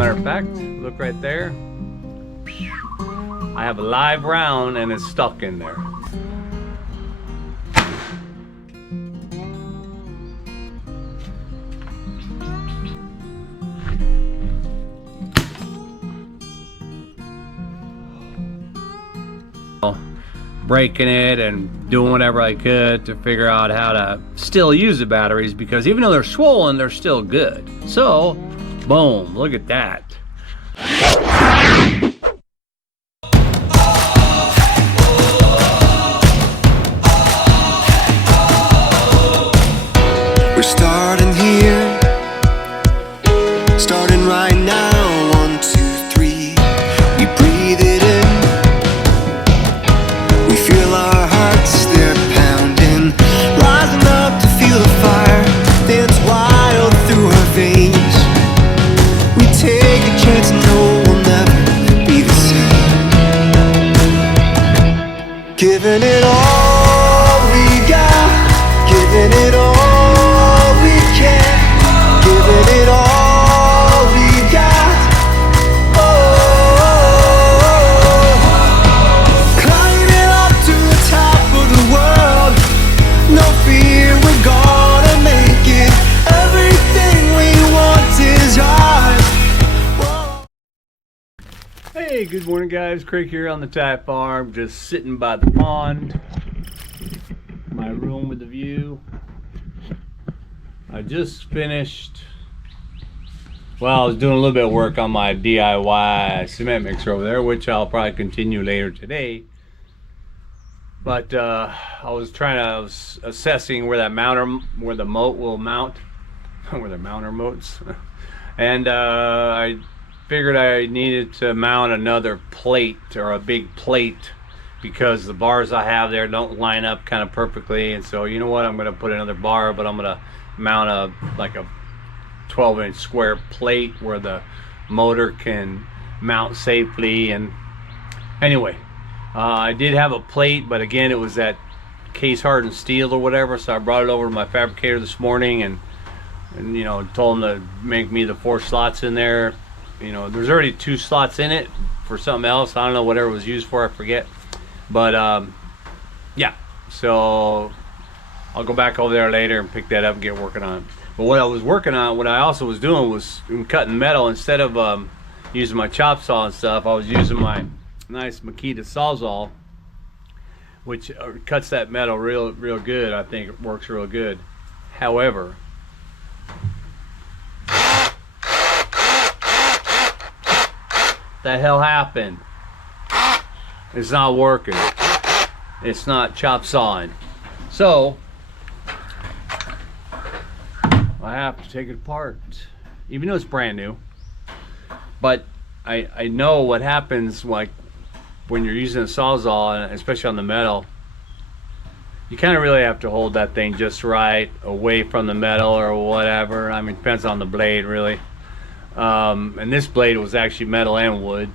Matter of fact, look right there. I have a live round and it's stuck in there. Breaking it and doing whatever I could to figure out how to still use the batteries, because even though they're swollen, they're still good. So, boom, look at that. We're starting here, starting right now. 1, 2, 3. We breathe it in. We feel our hearts, they're pounding, rising up to feel the fire dance wild through our veins. We take a chance, no, we'll never be the same. Giving it all we got, giving it all we can, giving it all we got. Climbing up to the top of the world, no fear, we're gonna make it. Everything we want is ours. Whoa. Hey, good morning guys, Craig here on the Thai farm, just sitting by the pond. My room with the view. I just finished, well, I was doing a little bit of work on my DIY cement mixer over there, which I'll probably continue later today. But I was assessing where that mounter, where the moat will mount, where the mounter moats. And I figured I needed to mount another plate, or a big plate, because the bars I have there don't line up kind of perfectly. And so, you know what, I'm going to put another bar, but I'm going to mount like a 12-inch square plate where the motor can mount safely. And anyway, I did have a plate, but again, it was that case hardened steel or whatever, so I brought it over to my fabricator this morning and you know, told him to make me the 4 slots in there. You know, there's already 2 slots in it for something else. I don't know whatever it was used for, I forget. But yeah, so I'll go back over there later and pick that up and get working on it. But what I was working on, what I also was doing was cutting metal. Instead of using my chop saw and stuff, I was using my nice Makita Sawzall, which cuts that metal real good. I think it works real good. However, the hell happened? It's not working. It's not chop sawing. So I have to take it apart, even though it's brand new. But I know what happens, like when you're using a Sawzall, and especially on the metal, you kind of really have to hold that thing just right, away from the metal or whatever. I mean, it depends on the blade really. And this blade was actually metal and wood,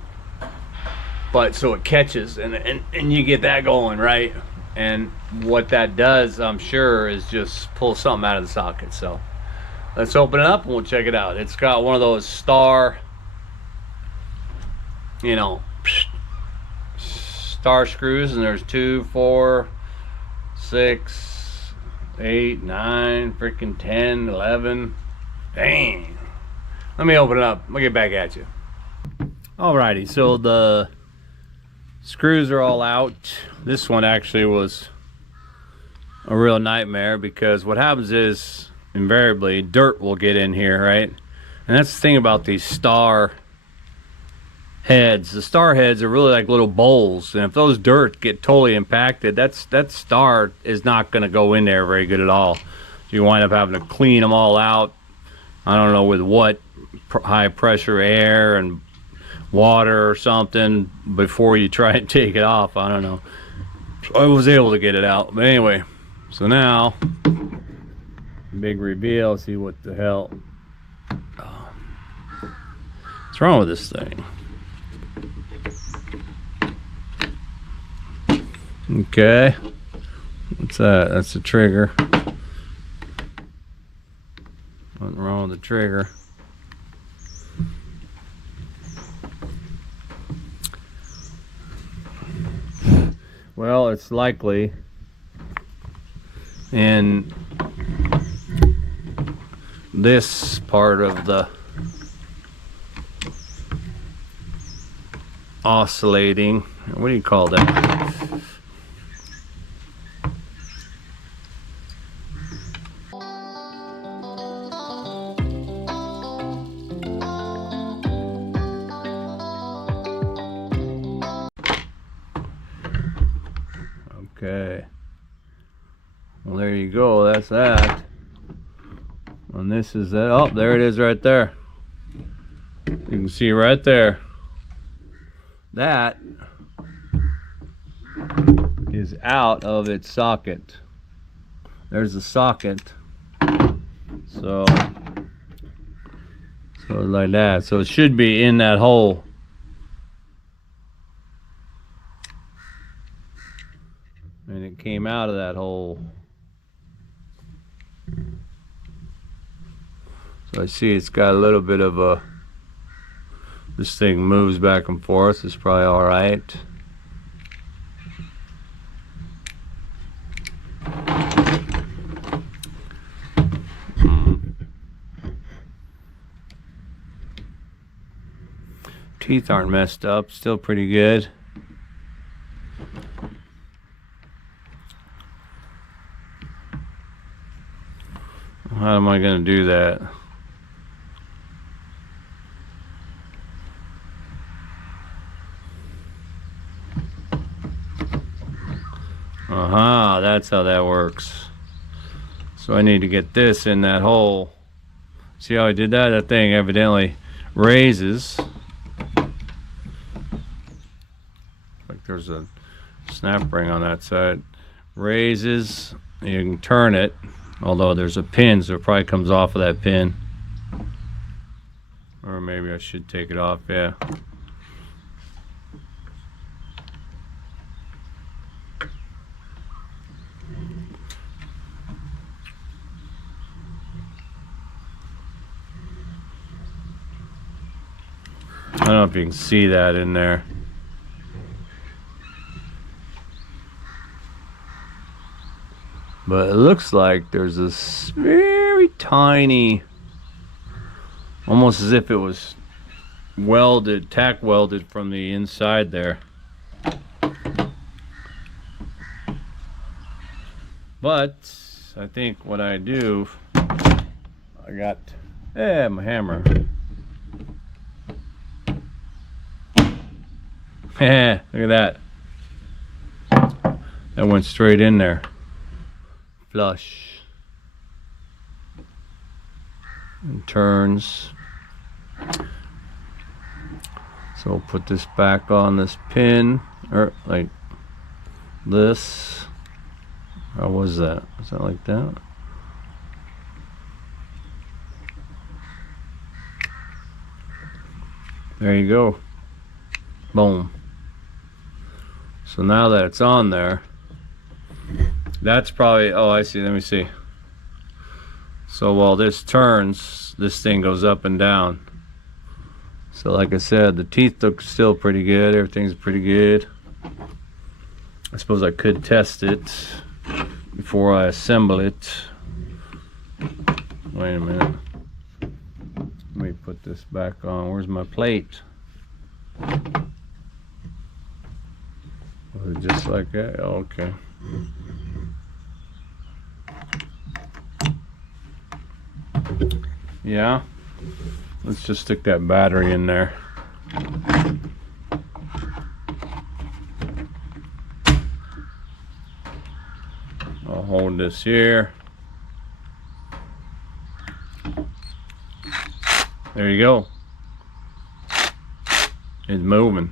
but so it catches and you get that going right. And what that does, I'm sure, is just pull something out of the socket. So let's open it up and we'll check it out. It's got one of those star, you know, star screws, and there's 2, 4, 6, 8, 9, freaking 10, 11. Dang. Let me open it up. I'll get back at you. Alrighty, so the screws are all out. This one actually was a real nightmare, because what happens is invariably dirt will get in here, right? And that's the thing about these star heads. The star heads are really like little bowls, and if those dirt get totally impacted, that star is not going to go in there very good at all. So you wind up having to clean them all out. I don't know with what, high pressure air and water or something, before you try and take it off. I don't know. I was able to get it out, but anyway, so now big reveal. See what the hell, what's wrong with this thing? Okay, what's that? That's the trigger. Nothing wrong with the trigger. Well, it's likely in this part of the oscillating, what do you call that? Okay, well there you go, that's that. And this is that. Oh, there it is right there. You can see right there. That is out of its socket. There's the socket. So like that. So it should be in that hole. And it came out of that hole. So I see it's got a little bit of a, this thing moves back and forth. It's probably all right. Teeth aren't messed up, still pretty good. How am I going to do that? Aha, that's how that works. So I need to get this in that hole. See how I did that? That thing evidently raises. Like there's a snap ring on that side. Raises, and you can turn it. Although there's a pin, so it probably comes off of that pin. Or maybe I should take it off, yeah. I don't know if you can see that in there. But it looks like there's this very tiny, almost as if it was welded, tack welded from the inside there. But I think what I do, I got, my hammer. Look at that. That went straight in there. Flush. And turns. So we'll put this back on this pin, or like this. How was that? Was that like that? There you go. Boom. So now that it's on there, that's probably, oh I see, let me see. So while this turns, this thing goes up and down. So like I said, the teeth look still pretty good, everything's pretty good. I suppose I could test it before I assemble it. Wait a minute. Let me put this back on. Where's my plate? Was it just like that? Okay. Yeah. Let's just stick that battery in there. I'll hold this here. There you go. It's moving.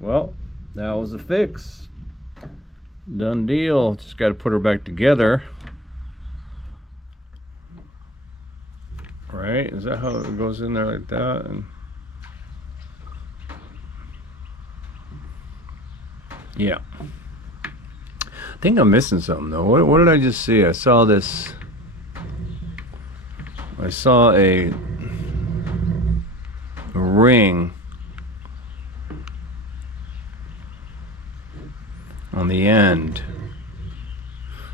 Well, that was a fix. Done deal. Just got to put her back together. Right? Is that how it goes in there like that? And yeah. I think I'm missing something though. What did I just see? I saw this I saw a ring on the end.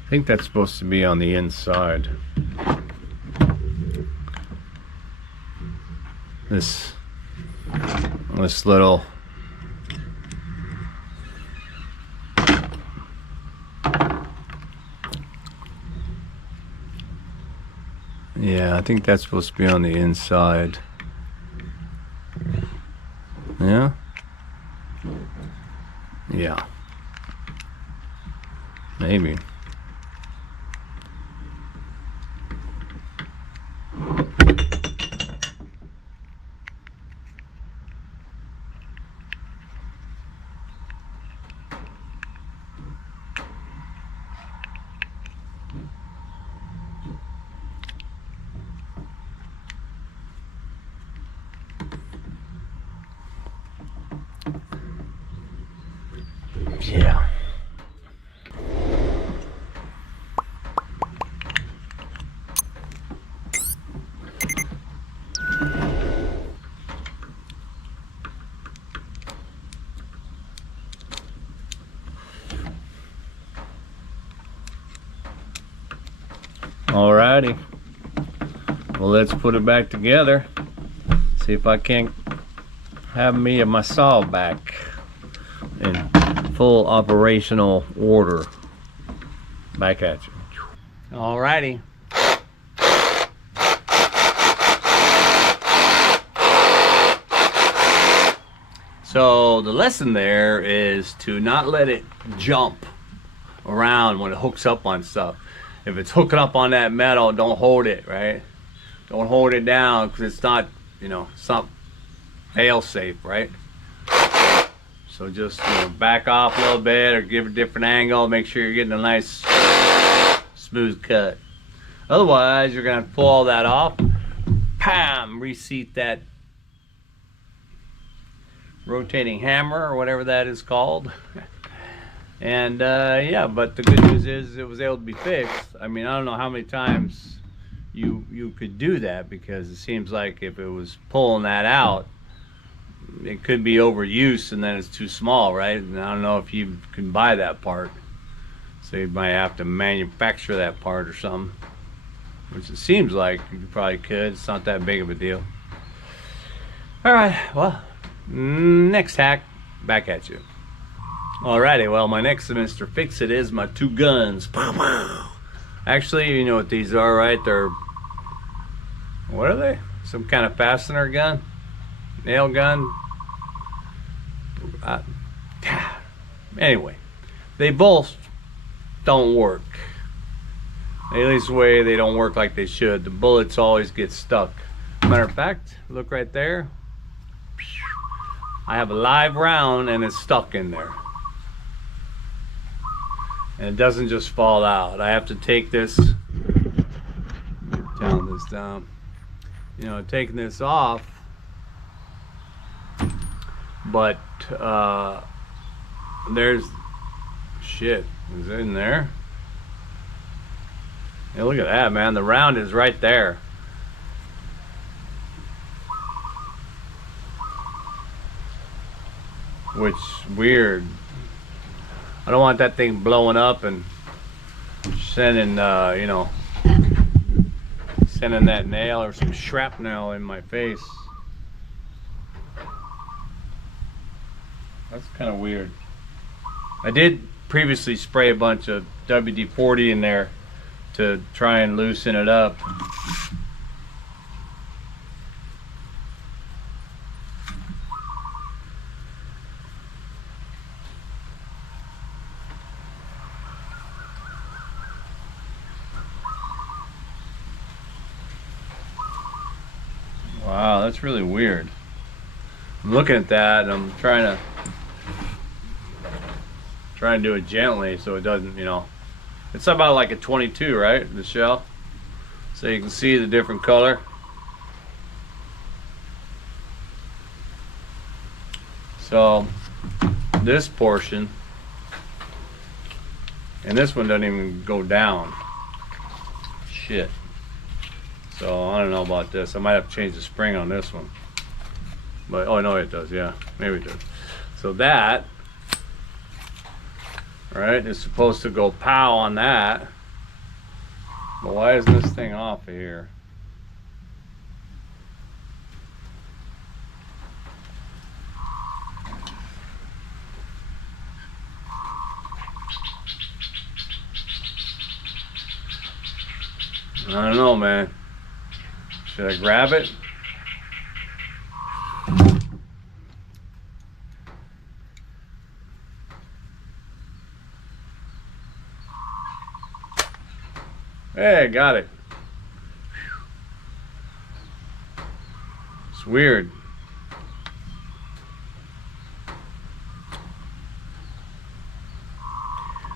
I think that's supposed to be on the inside. This little yeah, I think that's supposed to be on the inside. Yeah? Yeah. Maybe. Yeah. Alrighty. Well, let's put it back together. See if I can't have me and my saw back in full operational order. Back at you. Alrighty. So the lesson there is to not let it jump around when it hooks up on stuff. If it's hooking up on that metal, don't hold it, right? Don't hold it down, because it's not, you know, it's not fail safe, right? So just, you know, back off a little bit or give a different angle. Make sure you're getting a nice smooth cut. Otherwise, you're gonna pull all that off. Pam! Reseat that rotating hammer or whatever that is called. And yeah, but the good news is it was able to be fixed. I mean, I don't know how many times you could do that, because it seems like if it was pulling that out, it could be overuse and then it's too small, right? And I don't know if you can buy that part, so you might have to manufacture that part or something, which it seems like you probably could. It's not that big of a deal. All right, well, next hack, back at you. Alrighty, well, my next Mr. Fix It is my two guns. Pow, pow. Actually, you know what these are, right? They're, what are they? Some kind of fastener gun? Nail gun? Anyway, they both don't work. At least the way they don't work like they should. The bullets always get stuck. Matter of fact, look right there. I have a live round and it's stuck in there. And it doesn't just fall out. I have to take this, down this down, you know, taking this off, but there's shit. Is it in there? Hey, look at that, man. The round is right there. Which, weird. I don't want that thing blowing up and sending, you know, sending that nail or some shrapnel in my face. That's kind of weird. I did previously spray a bunch of WD-40 in there to try and loosen it up. Wow, that's really weird. I'm looking at that and I'm trying to do it gently so it doesn't, you know. It's about like a 22, right? The shell. So you can see the different color. So this portion, and this one doesn't even go down. Shit. So I don't know about this. I might have to change the spring on this one. But oh no, it does. Yeah, maybe it does. So that, right, is supposed to go pow on that. But why isn't this thing off of here? I don't know, man. Should I grab it? Hey, got it. It's weird.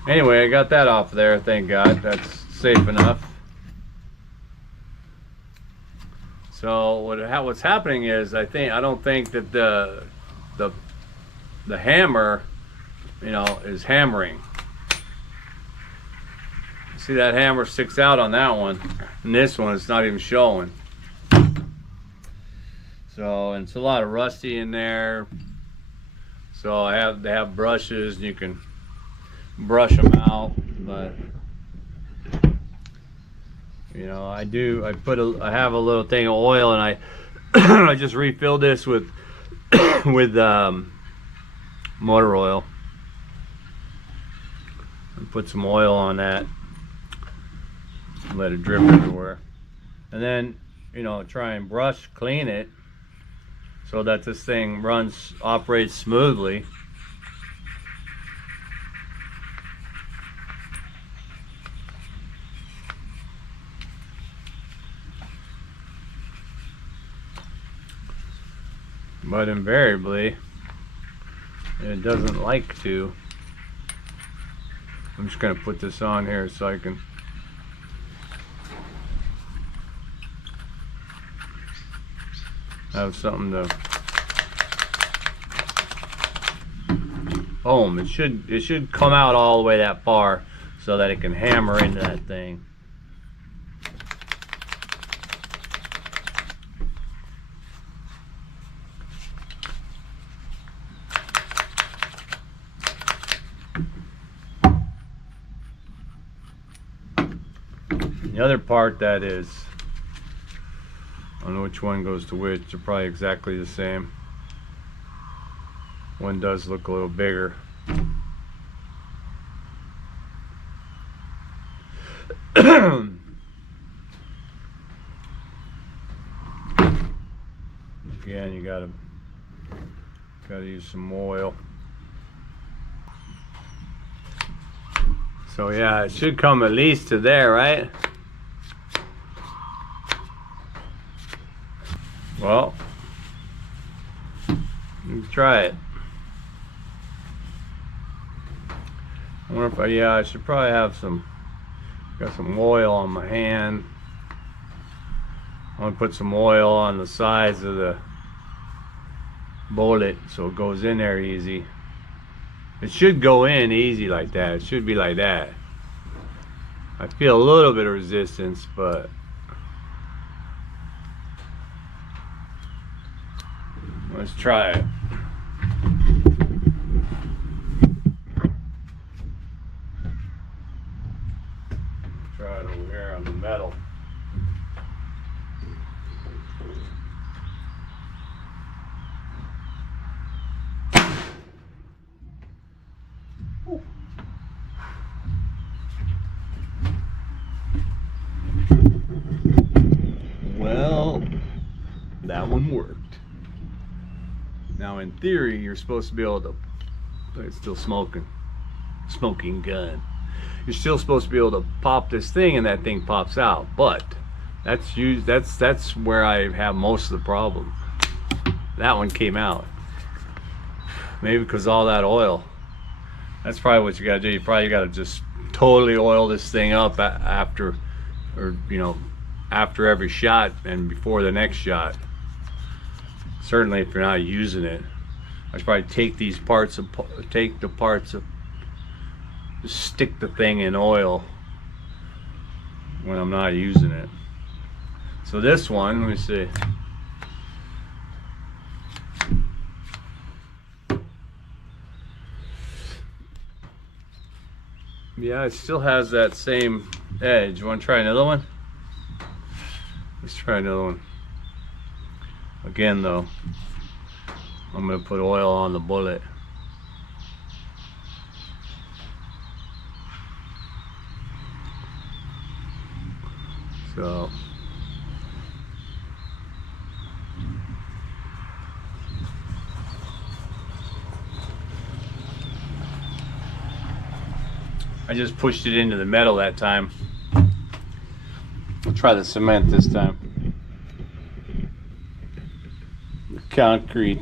Anyway, I got that off there, thank God. That's safe enough. So what's happening is I don't think that the hammer, you know, is hammering. See, that hammer sticks out on that one, and this one it's not even showing. So, and it's a lot of rusty in there. So they have brushes, and you can brush them out, but you know, I have a little thing of oil, and I I just refilled this with motor oil and put some oil on that, let it drip everywhere, and then, you know, try and brush clean it so that this thing operates smoothly. But invariably it doesn't like to. I'm just going to put this on here so I can have something to boom. It should come out all the way that far so that it can hammer into that thing. The other part that is, I don't know which one goes to which, they're probably exactly the same. One does look a little bigger. Again, you gotta use some oil. So yeah, it should come at least to there, right? Well, let's try it. I wonder if I should probably have got some oil on my hand. I want to put some oil on the sides of the bullet so it goes in there easy. It should go in easy like that. It should be like that. I feel a little bit of resistance, but let's try it. Try it over here on the metal. Well, that one worked. Now in theory, you're supposed to be able to, it's still smoking gun. You're still supposed to be able to pop this thing and that thing pops out, but that's where I have most of the problem. That one came out. Maybe because all that oil. That's probably what you gotta do. You probably gotta just totally oil this thing up after, or you know, after every shot and before the next shot. Certainly if you're not using it. I should probably take the parts of, just stick the thing in oil when I'm not using it. So this one, let me see. Yeah, it still has that same edge. You want to try another one? Let's try another one. Again though, I'm going to put oil on the bullet. So I just pushed it into the metal that time. I'll try the cement this time. The concrete.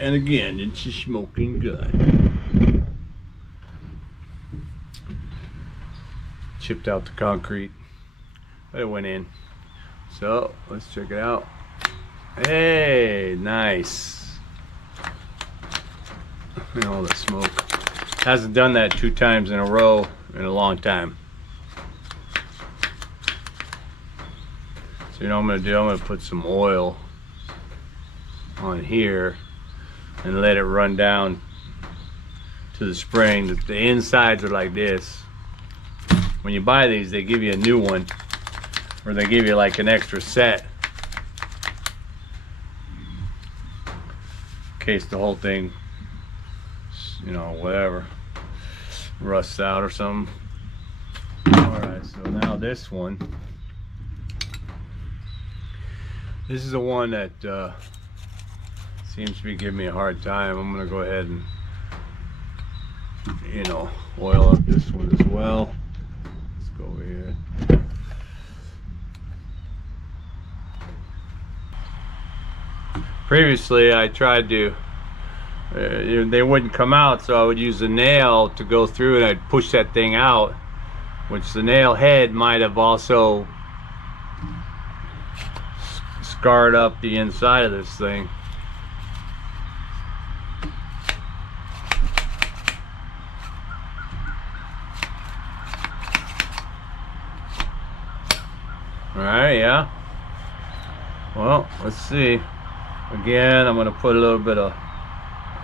And again, it's a smoking gun. Chipped out the concrete, but it went in. So let's check it out. Hey, nice. And all the smoke. Hasn't done that 2 times in a row in a long time. So you know what I'm gonna do? I'm gonna put some oil on here and let it run down to the spring. The insides are like this. When you buy these, they give you a new one, or they give you like an extra set in case the whole thing, you know, whatever, rusts out or something. Alright, so now this one. This is the one that seems to be giving me a hard time. I'm gonna go ahead and, you know, oil up this one as well. Let's go over here. Previously I tried to, they wouldn't come out, so I would use a nail to go through and I'd push that thing out, which the nail head might have also scarred up the inside of this thing. Alright, yeah. Well, let's see. Again, I'm going to put a little bit of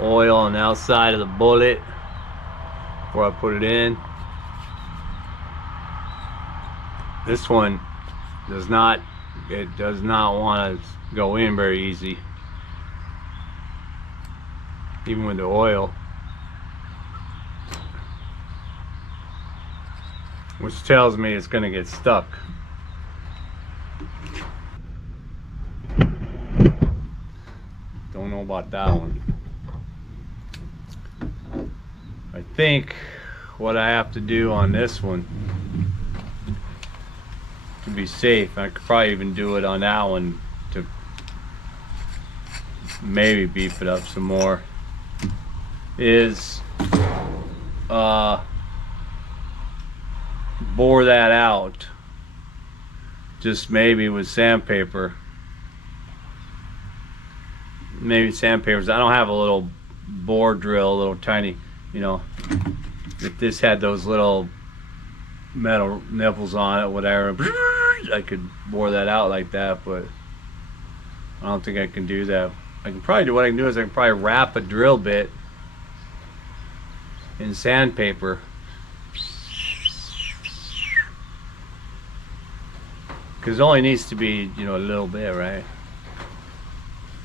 oil on the outside of the bullet before I put it in. This one does not want to go in very easy, even with the oil, which tells me it's going to get stuck. Don't know about that one. I think what I have to do on this one to be safe, I could probably even do it on that one to maybe beef it up some more, is bore that out just maybe with sandpaper. Maybe sandpapers. I don't have a little bore drill, a little tiny, you know, if this had those little metal nipples on it, whatever, I could bore that out like that, but I don't think I can do that. I can probably do, what I can do is I can probably wrap a drill bit in sandpaper, because it only needs to be, you know, a little bit, right?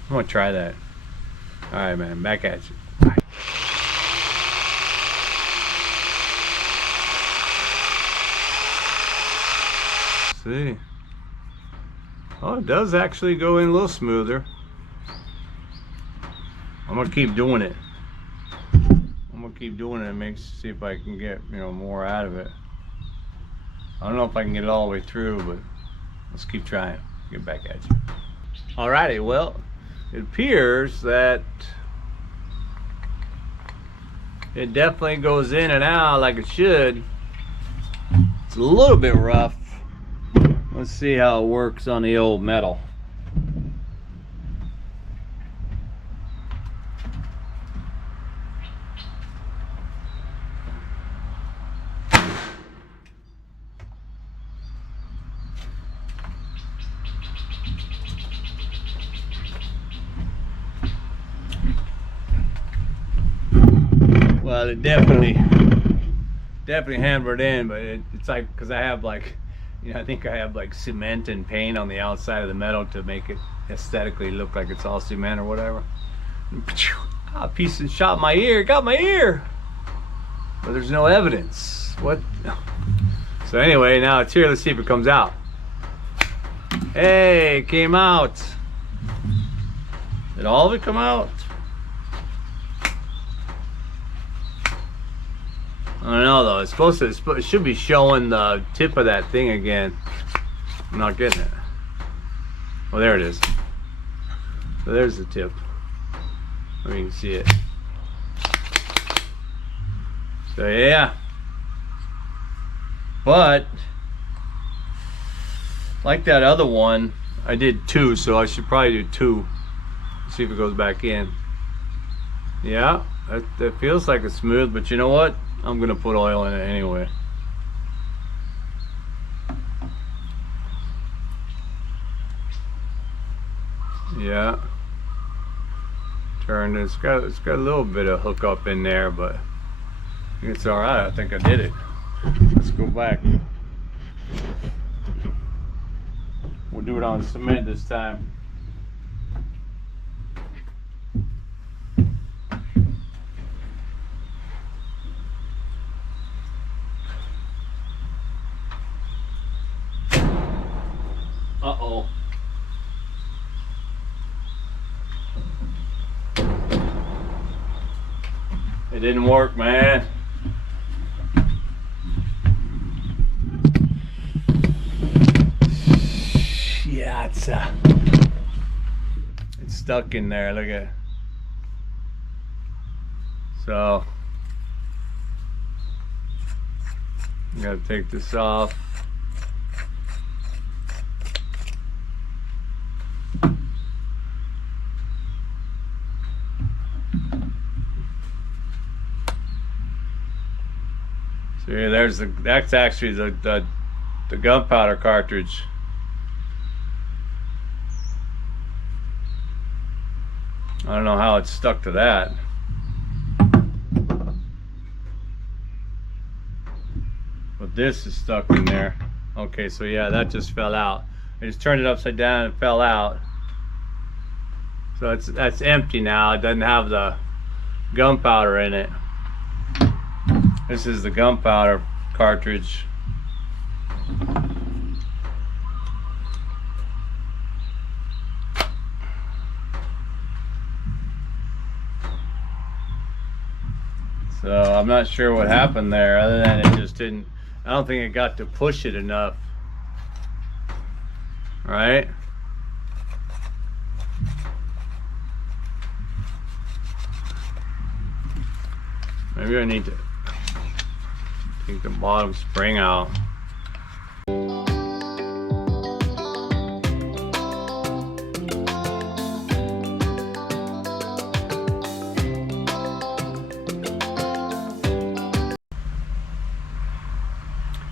I'm gonna try that. Alright, man, back at you. Bye. See. Oh, it does actually go in a little smoother. I'm gonna keep doing it. I'm gonna keep doing it and see if I can get, you know, more out of it. I don't know if I can get it all the way through, but let's keep trying. Get back at you. Alrighty, well, it appears that It definitely goes in and out like it should. It's a little bit rough. Let's see how it works on the old metal. Well, it definitely hammered in, but it's like, because I have like, you know, I think I have like cement and paint on the outside of the metal to make it aesthetically look like it's all cement or whatever. A piece of shot my ear, got my ear, but there's no evidence. What? So anyway, now it's here. Let's see if it comes out. Hey, it came out. Did all of it come out? I don't know though. It's supposed to. It should be showing the tip of that thing again. I'm not getting it. Well, there it is. So there's the tip. I mean, you can see it. So yeah. But like that other one, I did 2, so I should probably do 2. See if it goes back in. Yeah, that feels like it's smooth, but you know what? I'm gonna put oil in it anyway. Yeah. Turned. It's got a little bit of hookup in there, but it's all right. I think I did it. Let's go back. We'll do it on cement this time. Uh-oh. It didn't work, man. Yeah, it's stuck in there. Look at it. So I gotta take this off. So here, that's actually the gunpowder cartridge. I don't know how it's stuck to that. But this is stuck in there. Okay, so yeah, that just fell out. I just turned it upside down and it fell out. So that's empty now. It doesn't have the gunpowder in it. This is the gunpowder cartridge. So I'm not sure what happened there, other than it just didn't, I don't think it got to push it enough. Right? Maybe I need to take the bottom spring out.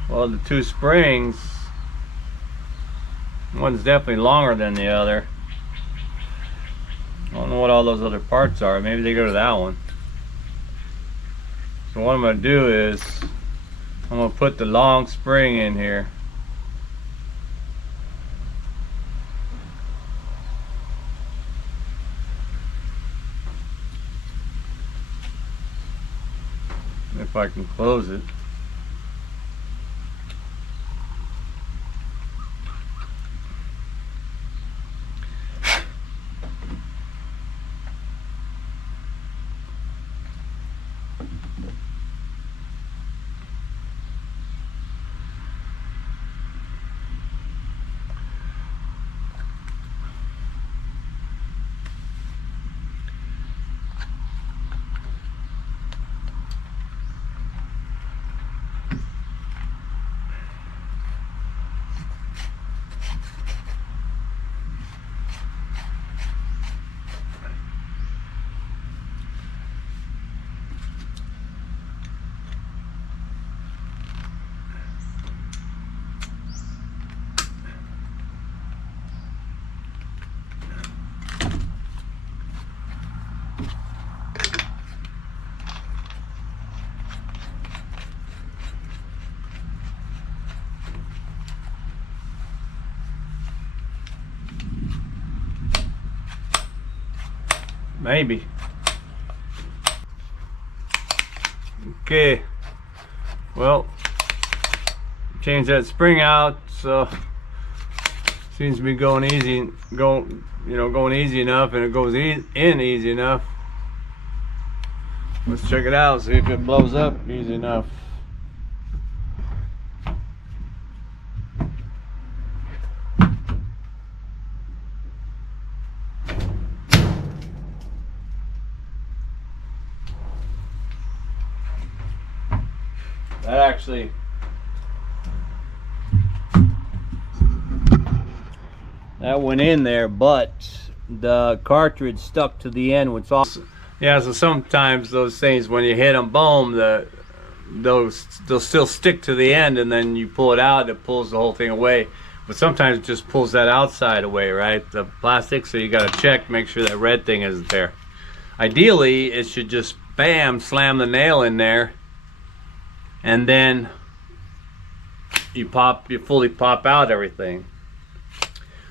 Well, the 2 springs, one's definitely longer than the other. I don't know what all those other parts are. Maybe they go to that one. So what I'm going to do is I'm going to put the long spring in here. If I can close it. Maybe. Okay. Well, change that spring out, so seems to be going easy, going easy enough, and it goes in easy enough. Let's check it out, see if it blows up easy enough. That went in there, but the cartridge stuck to the end, which also, yeah, so sometimes those things, when you hit them, boom, they'll still stick to the end, and then you pull it out, it pulls the whole thing away. But sometimes it just pulls that outside away, right, the plastic, so you got to check, make sure that red thing isn't there. Ideally, it should just, bam, slam the nail in there, and then you fully pop out everything.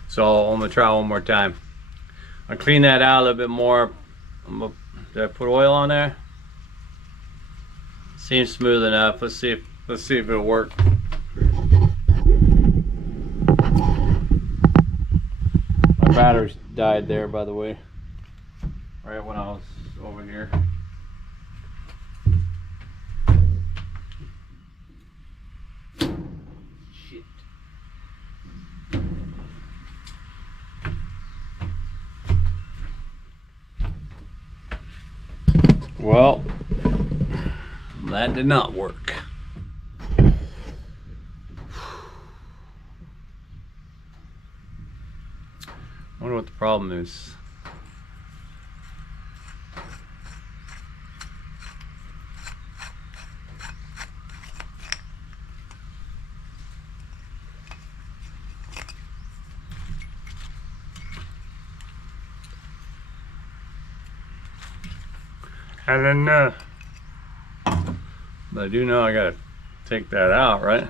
So I'm gonna try one more time. I'll clean that out a little bit more. Did I put oil on there? Seems smooth enough. Let's see if it'll work. My batteries died there, by the way, right when I was over here. Well, that did not work. Wonder what the problem is. I don't know, but I do know I gotta take that out, right?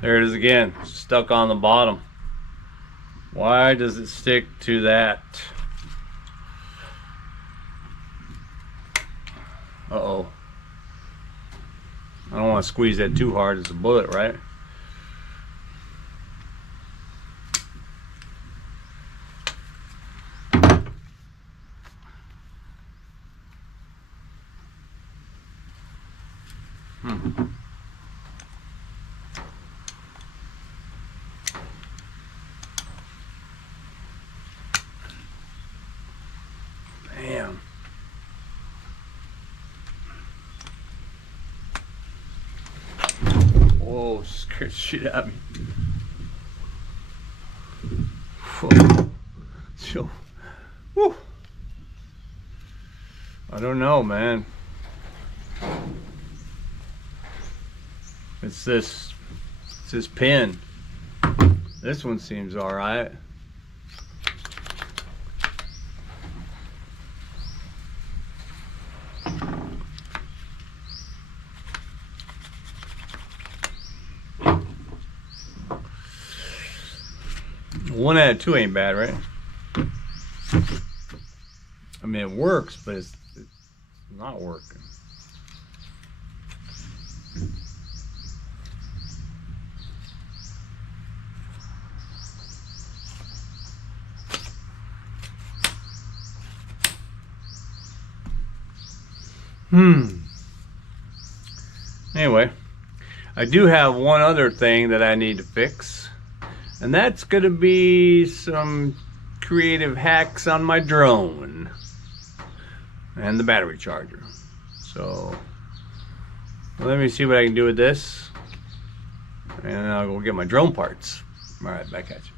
There it is again, stuck on the bottom. Why does it stick to that? Uh-oh. I don't want to squeeze that too hard. It's a bullet, right? Damn. Whoa, scared the shit out of me. Whoa. So, whew. I don't know, man. It's this pin. This one seems all right. One out of two ain't bad, right? I mean, it works, but it's not working. Anyway, I do have one other thing that I need to fix, and that's gonna be some creative hacks on my drone and the battery charger. So let me see what I can do with this, and then I'll go get my drone parts. All right, back at you.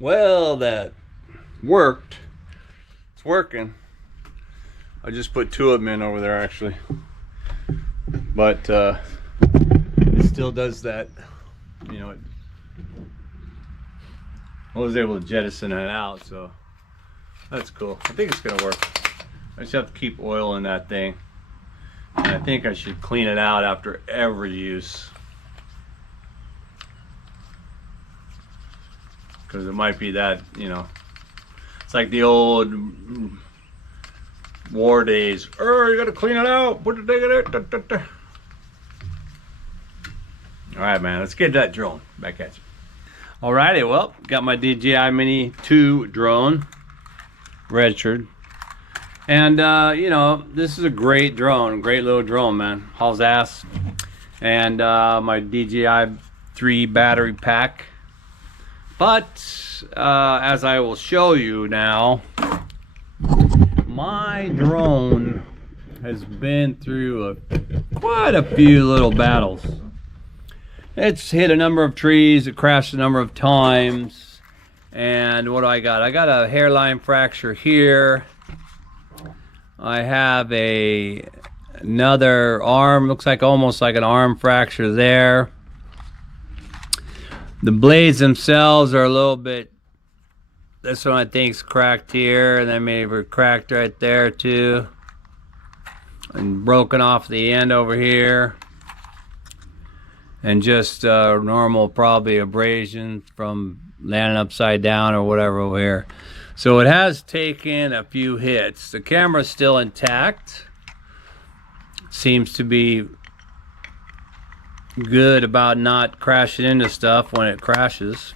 Well, that worked. It's working. I just put 2 of them in over there actually, but it still does that, you know. I was able to jettison it out, so that's cool. I think it's gonna work. I just have to keep oil in that thing, and I think I should clean it out after every use, because it might be that, you know, it's like the old war days. Oh, you gotta clean it out. Put the thing in there. All right, man, let's get that drone back at you. Alrighty, well, got my DJI Mini 2 drone registered, and you know, this is a great drone, great little drone, man. Hauls ass. And my DJI 3 battery pack. But as I will show you now, my drone has been through quite a few little battles. It's hit a number of trees, it crashed a number of times, and what do I got? I got a hairline fracture here. I have another arm, looks like almost like an arm fracture there. The blades themselves are a little bit, this one I think is cracked here, and then maybe cracked right there too, and broken off the end over here. And just normal probably abrasion from landing upside down or whatever over here. So it has taken a few hits. The camera's still intact. Seems to be good about not crashing into stuff when it crashes,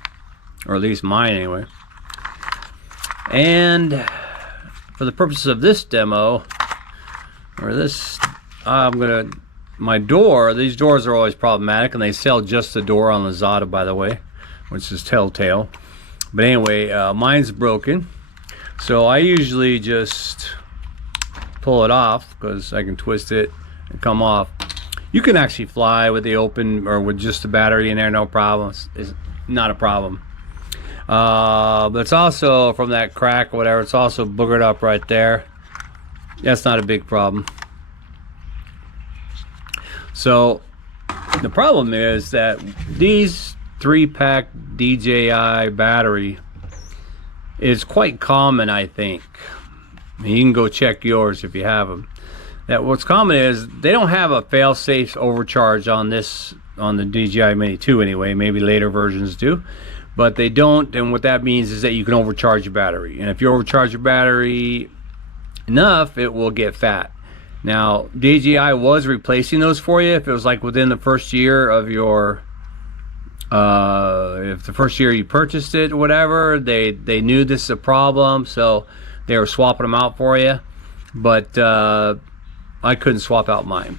or at least mine anyway. And for the purposes of this demo, or this, I'm gonna, my door, these doors are always problematic, and they sell just the door on Lazada, by the way, which is telltale. But anyway, mine's broken, so I usually just pull it off because I can twist it and come off. You can actually fly with the open, or with just the battery in there, no problem. It's not a problem. But it's also, from that crack or whatever, it's also boogered up right there. That's not a big problem. So the problem is that these 3-pack DJI battery is quite common, I think. You can go check yours if you have them. That what's common is they don't have a fail-safe overcharge on this, on the DJI Mini 2 anyway. Maybe later versions do, but they don't. And what that means is that you can overcharge your battery, and if you overcharge your battery enough, it will get fat. Now, DJI was replacing those for you if it was like within the first year of your, if the first year you purchased it or whatever, they knew this is a problem, so they were swapping them out for you. But I couldn't swap out mine.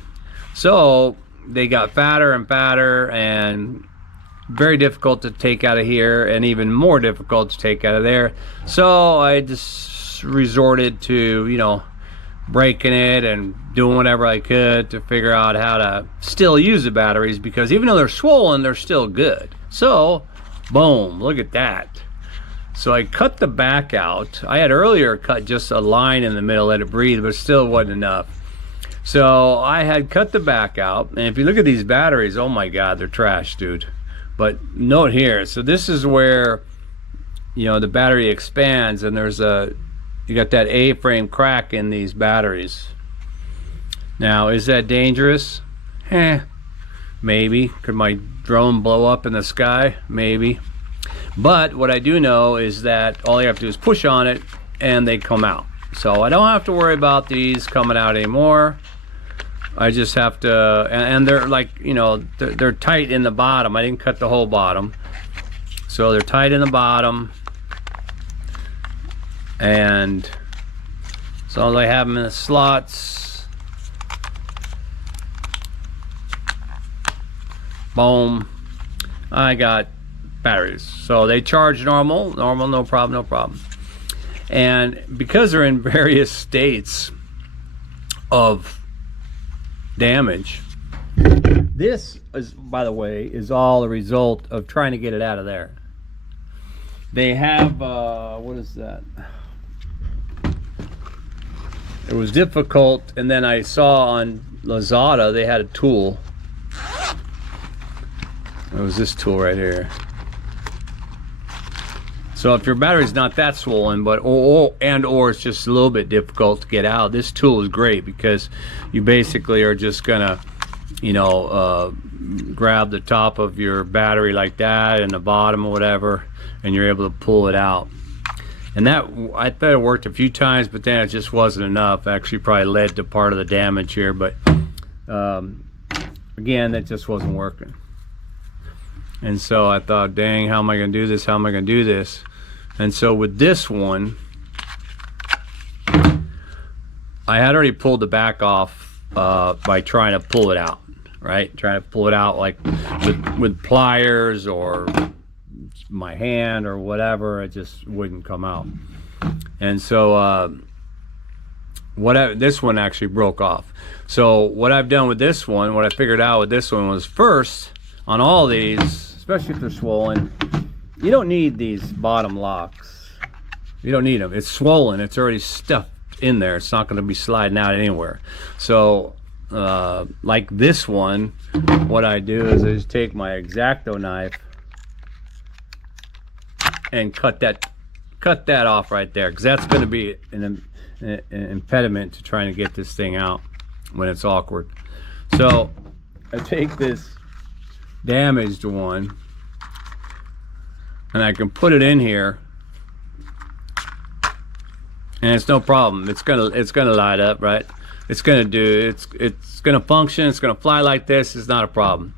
So they got fatter and fatter, and very difficult to take out of here, and even more difficult to take out of there. So I just resorted to, you know, breaking it and doing whatever I could to figure out how to still use the batteries, because even though they're swollen, they're still good. So boom, look at that. So I cut the back out. I had earlier cut just a line in the middle, let it breathe, but still wasn't enough. So I had cut the back out, and if you look at these batteries, oh my god, they're trash, dude. But note here, so this is where, you know, the battery expands, and there's a, you got that A-frame crack in these batteries. Now, is that dangerous? Maybe. Could my drone blow up in the sky? Maybe. But what I do know is that all you have to do is push on it and they come out. So I don't have to worry about these coming out anymore. I just have to, and they're like, you know, they're tight in the bottom. I didn't cut the whole bottom. So they're tight in the bottom. And as long as I have them in the slots, boom, I got batteries. So they charge normal, no problem. And because they're in various states of damage, this is, by the way, is all a result of trying to get it out of there. They have what is that? it was difficult. And then I saw on Lazada they had a tool. It was this tool right here. So if your battery's not that swollen, but or it's just a little bit difficult to get out, this tool is great, because you basically are just gonna, you know, grab the top of your battery like that and the bottom or whatever, and you're able to pull it out. And that, I thought it worked a few times, but then it just wasn't enough. Actually probably led to part of the damage here, but again, that just wasn't working. And so I thought, dang, how am I gonna do this? How am I gonna do this? And so with this one, I had already pulled the back off by trying to pull it out, right? Trying to pull it out like with pliers or my hand or whatever. It just wouldn't come out. And so this one actually broke off. So what I've done with this one, what I figured out with this one was, first, on all these, especially if they're swollen, you don't need these bottom locks. You don't need them. It's swollen. It's already stuffed in there. It's not going to be sliding out anywhere. So like this one, what I do is I just take my X-Acto knife and cut that off right there, because that's going to be an impediment to trying to get this thing out when it's awkward. So I take this damaged one and I can put it in here, and it's no problem. It's gonna light up, right? It's gonna function. It's gonna fly like this. It's not a problem.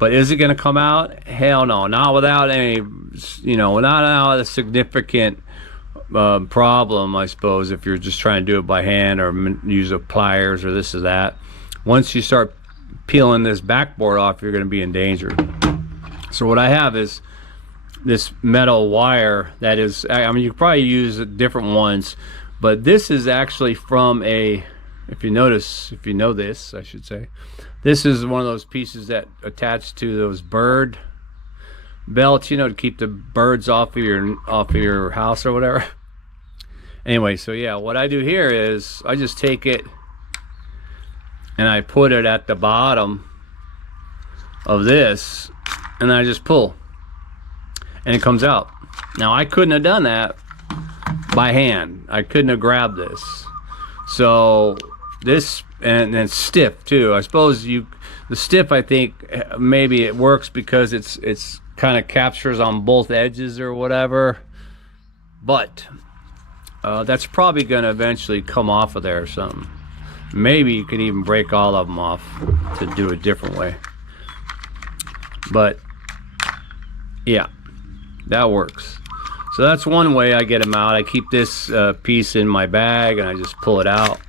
But is it gonna come out? Hell no. Not without any, you know, not a significant problem, I suppose, if you're just trying to do it by hand or use the pliers or this or that. Once you start peeling this backboard off, you're going to be in danger. So what I have is this metal wire that is, I mean, you could probably use different ones, but this is actually from a, if you know this, I should say, this is one of those pieces that attach to those bird belts, you know, to keep the birds off of your house or whatever. Anyway, so yeah, what I do here is I just take it and I put it at the bottom of this, and I just pull, and it comes out. Now I couldn't have done that by hand. I couldn't have grabbed this. So this, and it's stiff too. I suppose the stiff, I think maybe it works because it's kind of captures on both edges or whatever, but that's probably going to eventually come off of there or something. Maybe you can even break all of them off to do a different way. But yeah, that works. So that's one way I get them out. I keep this piece in my bag and I just pull it out,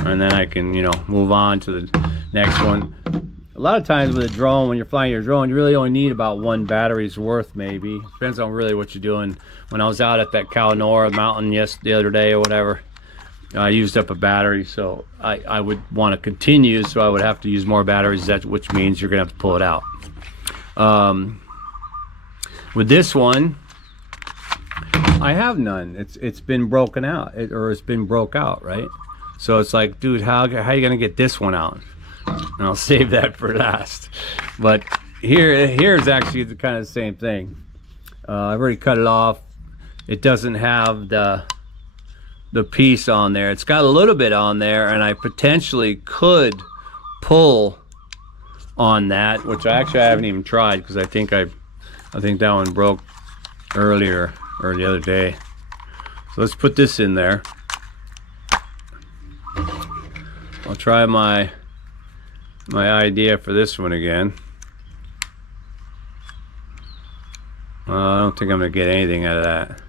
and then I can, you know, move on to the next one. A lot of times with a drone, when you're flying your drone, you really only need about one battery's worth, maybe. Depends on really what you're doing. When I was out at that Kalanora mountain the other day or whatever, I used up a battery, so I would want to continue, so I would have to use more batteries, which means you're gonna have to pull it out. With this one, I have none. It's been broken out, or it's been broke out, right? So it's like, dude, how are you gonna get this one out? And I'll save that for last. But here's actually the kind of the same thing. I've already cut it off. It doesn't have the piece on there. It's got a little bit on there, and I potentially could pull on that, which I haven't even tried, because I think that one broke earlier or the other day. So let's put this in there. I'll try my idea for this one again. I don't think I'm gonna get anything out of that.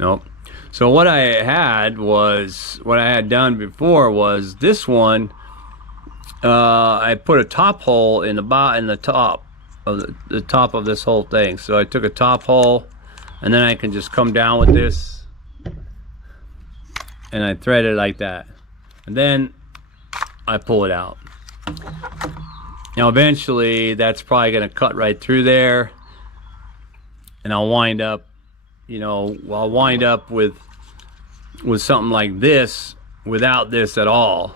Nope. So what I had done before was this one. I put a top hole in the top of this whole thing. So I took a top hole, and then I can just come down with this, and I thread it like that, and then I pull it out. Now eventually that's probably going to cut right through there, and I'll wind up, with something like this, without this at all,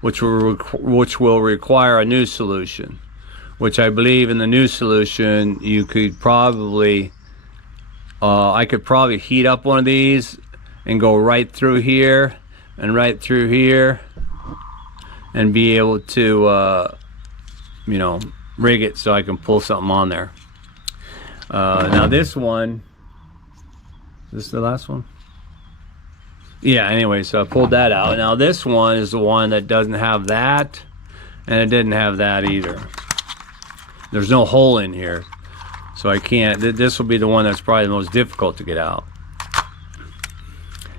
which will require a new solution, which I believe in the new solution you could probably I could probably heat up one of these and go right through here and right through here and be able to you know, rig it so I can pull something on there. Now this one, is this the last one? Yeah, anyway, so I pulled that out. Now this one is the one that doesn't have that, and it didn't have that either. There's no hole in here, so I can't. This will be the one that's probably the most difficult to get out.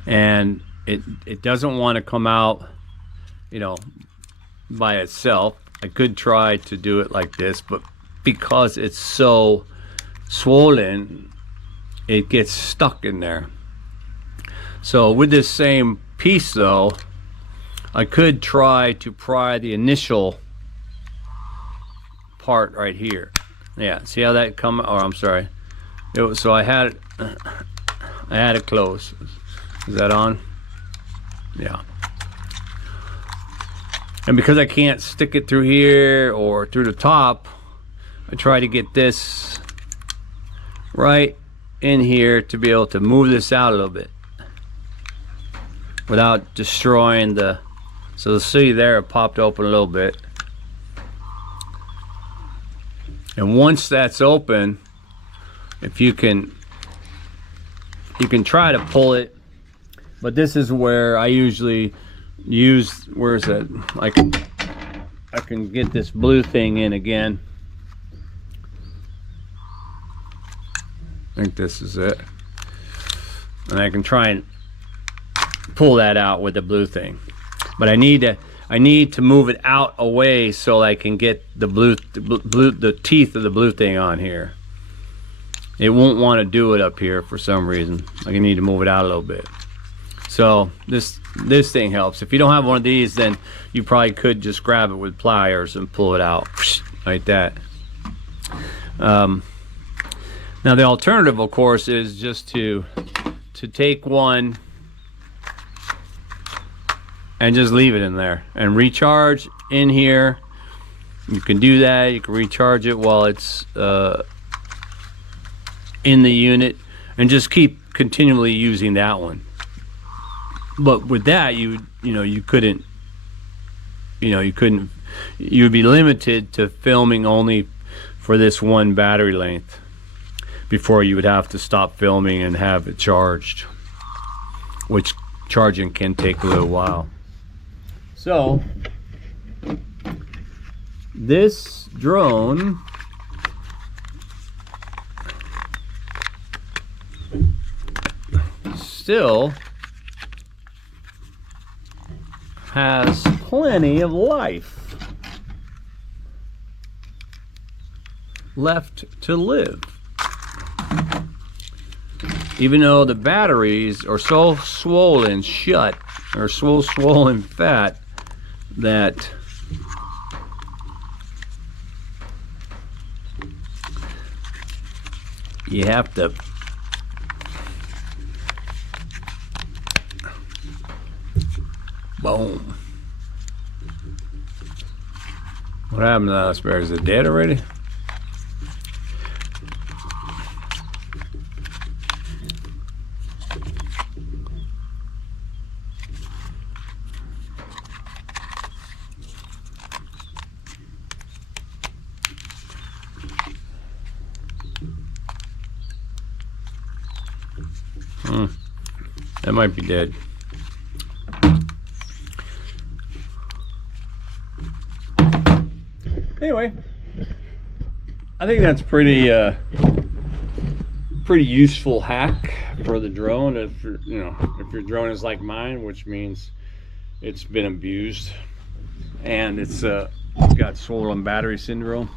And it doesn't want to come out, you know, by itself. I could try to do it like this, but because it's so swollen, it gets stuck in there. So with this same piece though, I could try to pry the initial part right here. Yeah, see how that come, or I'm sorry. It was, so I had it close. Is that on? Yeah. And because I can't stick it through here or through the top, I try to get this right in here to be able to move this out a little bit without destroying the, so you'll see there it popped open a little bit. And once that's open, if you can try to pull it, but this is where I usually use, where is that? I can get this blue thing in again. I think this is it. And I can try and pull that out with the blue thing. But I need to move it out away so I can get the teeth of the blue thing on here. It won't want to do it up here for some reason. I need to move it out a little bit. So this thing helps. If you don't have one of these, then you probably could just grab it with pliers and pull it out like that. Now the alternative, of course, is just to take one and just leave it in there and recharge in here. You can do that. You can recharge it while it's in the unit and just keep continually using that one. But with that, you would be limited to filming only for this one battery length before you would have to stop filming and have it charged, which charging can take a little while. So this drone still has plenty of life left to live, even though the batteries are so swollen shut, or so swollen fat, that you have to boom. What happened to that asparagus? Is it dead already? That might be dead. Anyway, I think that's pretty useful hack for the drone. If if your drone is like mine, which means it's been abused and it's got swollen battery syndrome.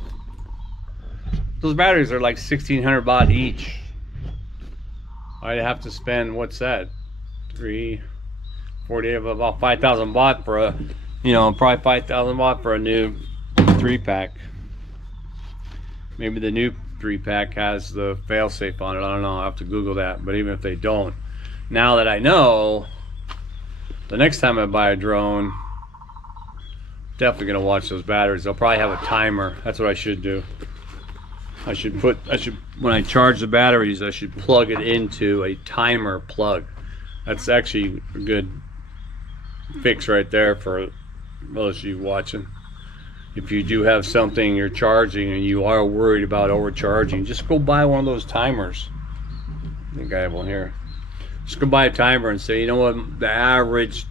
Those batteries are like 1,600 baht each. I'd have to spend, what's that? 340 of about 5,000 baht for a, probably 5,000 baht for a new 3-pack. Maybe the new 3-pack has the fail-safe on it. I don't know. I'll have to Google that. But even if they don't, now that I know, the next time I buy a drone, definitely gonna watch those batteries. I'll probably have a timer. That's what I should do. When I charge the batteries, I should plug it into a timer plug. That's actually a good fix right there for those of you watching. If you do have something you're charging and you are worried about overcharging, just go buy one of those timers. I think I have one here. Just go buy a timer and say, you know what, the average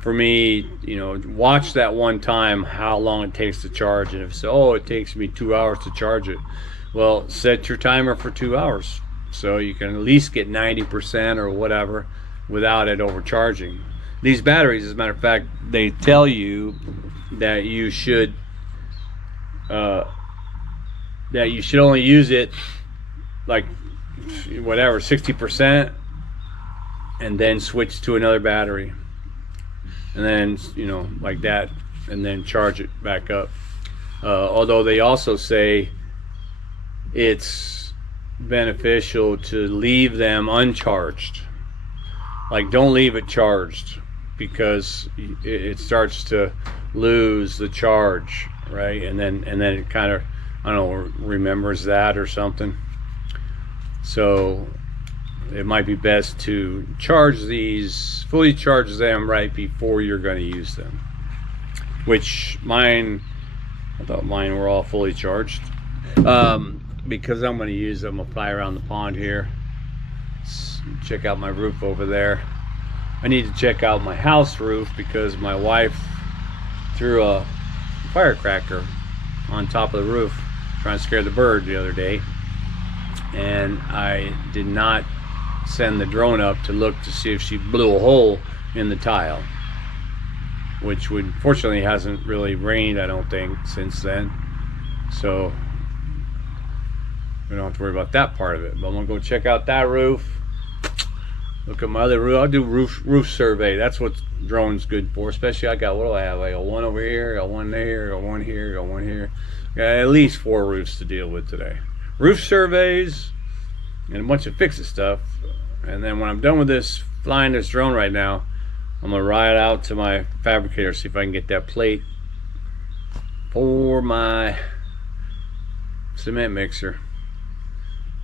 for me, you know, watch that one time how long it takes to charge. And if it's, oh, it takes me 2 hours to charge it, well, set your timer for 2 hours so you can at least get 90% or whatever without it overcharging. These batteries, as a matter of fact, they tell you that you should only use it like whatever 60% and then switch to another battery, and then, you know, like that, and then charge it back up. Although they also say it's beneficial to leave them uncharged. Like, don't leave it charged, because it starts to lose the charge, right? And then it kind of, I don't know, remembers that or something. So it might be best to charge these, fully charge them right before you're going to use them. Which mine, I thought mine were all fully charged. Because I'm going to use them, I'll fly around the pond here. Check out my roof over there. I need to check out my house roof because my wife threw a firecracker on top of the roof trying to scare the bird the other day, and I did not send the drone up to look to see if she blew a hole in the tile, which would, fortunately, hasn't really rained, I don't think, since then, so we don't have to worry about that part of it. But I'm gonna go check out that roof, look at my other roof. I'll do roof survey. That's what drone's good for. Especially, I got, what do I have? I got one over here, got one there, got one here, got one here. Got at least 4 roofs to deal with today. Roof surveys and a bunch of fix-it stuff. And then when I'm done with this, flying this drone right now, I'm gonna ride out to my fabricator, see if I can get that plate for my cement mixer,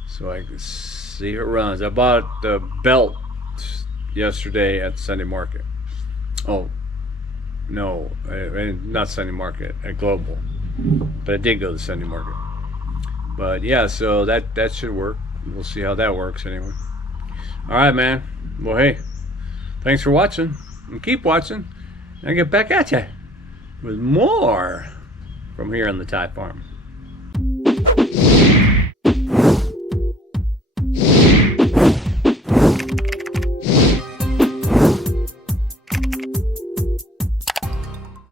so I can see if it runs. I bought the belt yesterday at Sunday Market. Oh no, not Sunday Market, at Global, but I did go to Sunday Market. But yeah, so that should work. We'll see how that works anyway. All right, man. Well, hey, thanks for watching, and keep watching. I'll get back at you with more from here on the Thai Farm.